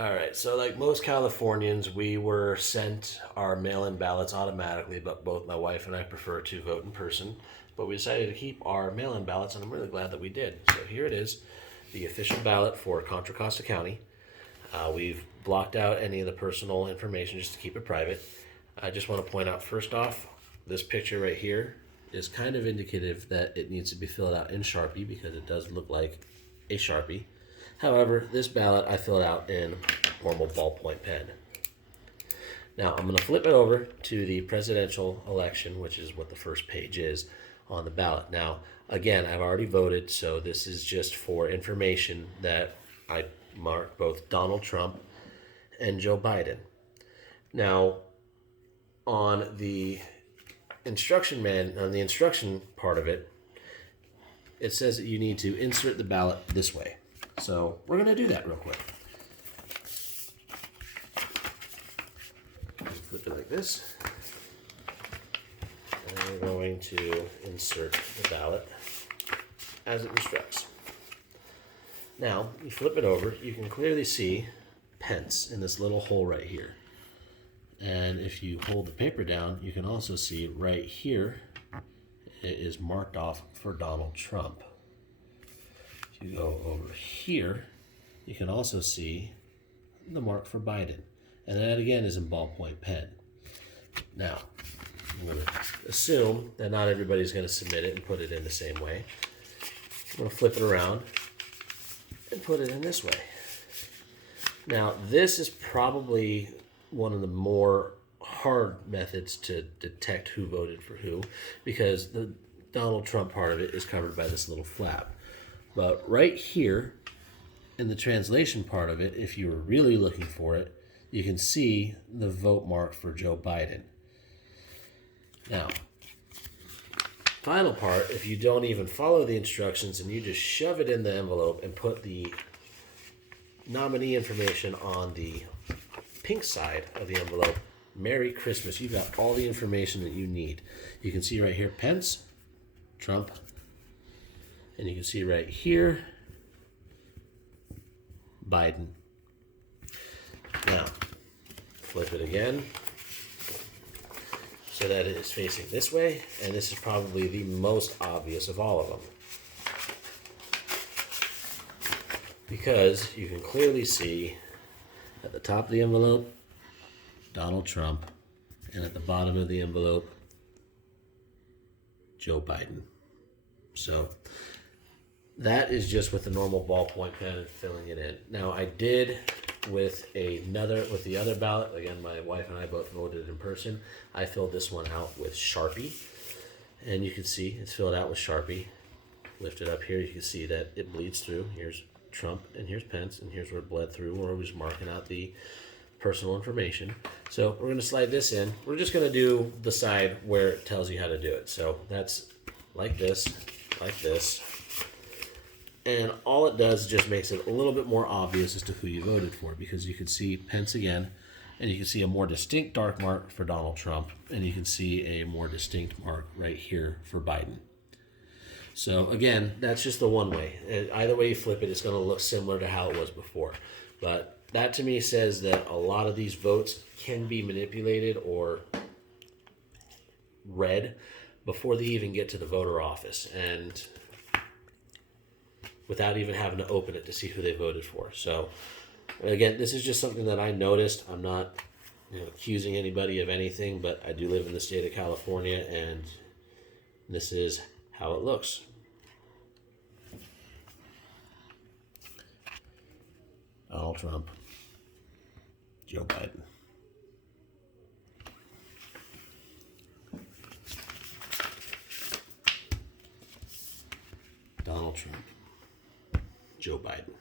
All right, so like most Californians, we were sent our mail-in ballots automatically, but both my wife and I prefer to vote in person. But we decided to keep our mail-in ballots, and I'm really glad that we did. So here it is, the official ballot for Contra Costa County. We've blocked out any of the personal information just to keep it private. I just want to point out, first off, this picture right here is kind of indicative that it needs to be filled out in Sharpie because it does look like a Sharpie. However, this ballot I filled out in normal ballpoint pen. Now I'm going to flip it over to the presidential election, which is what the first page is on the ballot. Now, again, I've already voted, so this is just for information that I marked both Donald Trump and Joe Biden. Now, on the instruction part of it, it says that you need to insert the ballot this way. So we're going to do that real quick. Flip it like this. And we're going to insert the ballot as it instructs. Now, you flip it over, you can clearly see Pence in this little hole right here. And if you hold the paper down, you can also see right here, it is marked off for Donald Trump. If you go over here, you can also see the mark for Biden. And that again is in ballpoint pen. Now, I'm going to assume that not everybody's going to submit it and put it in the same way. I'm going to flip it around and put it in this way. Now, this is probably one of the more hard methods to detect who voted for who, because the Donald Trump part of it is covered by this little flap. But right here in the translation part of it, if you were really looking for it, you can see the vote mark for Joe Biden. Now, final part, if you don't even follow the instructions and you just shove it in the envelope and put the nominee information on the pink side of the envelope, Merry Christmas. You've got all the information that you need. You can see right here, Pence, Trump, and you can see right here, Biden. Now, flip it again so that it is facing this way, and this is probably the most obvious of all of them, because you can clearly see at the top of the envelope, Donald Trump, and at the bottom of the envelope, Joe Biden. So that is just with the normal ballpoint pen and filling it in. Now I did with the other ballot, again, my wife and I both voted in person. I filled this one out with Sharpie, and you can see it's filled out with Sharpie. Lift it up here, you can see that it bleeds through. Here's Trump, and here's Pence, and here's where it bled through, where I was marking out the personal information. So we're going to slide this in. We're just going to do the side where it tells you how to do it. So that's like this, and all it does is just makes it a little bit more obvious as to who you voted for, because you can see Pence again, and you can see a more distinct dark mark for Donald Trump, and you can see a more distinct mark right here for Biden. So again, that's just the one way. Either way you flip it, it's going to look similar to how it was before. But that to me says that a lot of these votes can be manipulated or read before they even get to the voter office, and without even having to open it to see who they voted for. So again, this is just something that I noticed. I'm not accusing anybody of anything, but I do live in the state of California, and this is how it looks. Donald Trump, Joe Biden. Donald Trump, Joe Biden.